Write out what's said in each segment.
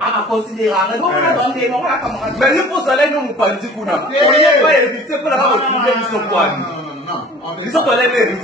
à considérer. Mais il faut aller nous partir pour nous. On n'y est pas évité pour la retrouver ils sont quoi. Ils sont allés les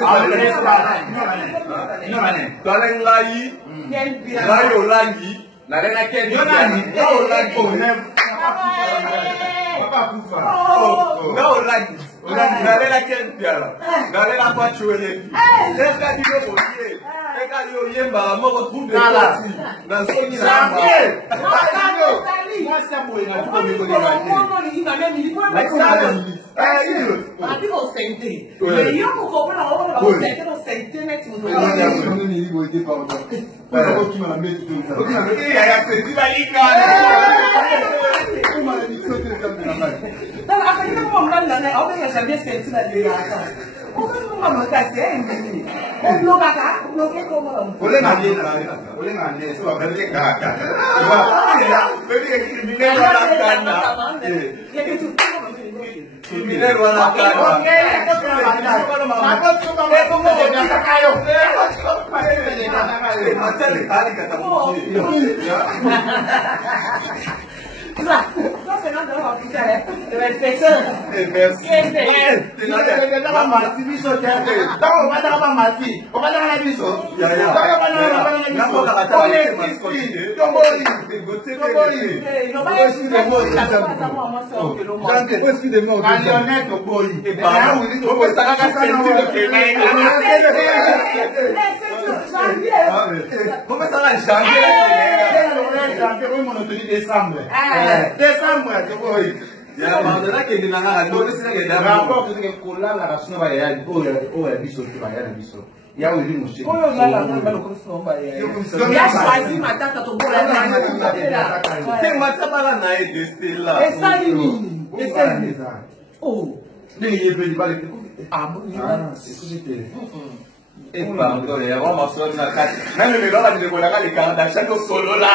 et pardon, il y a vraiment ça dans la carte. Même le là, il y a les Kardashians au solo là.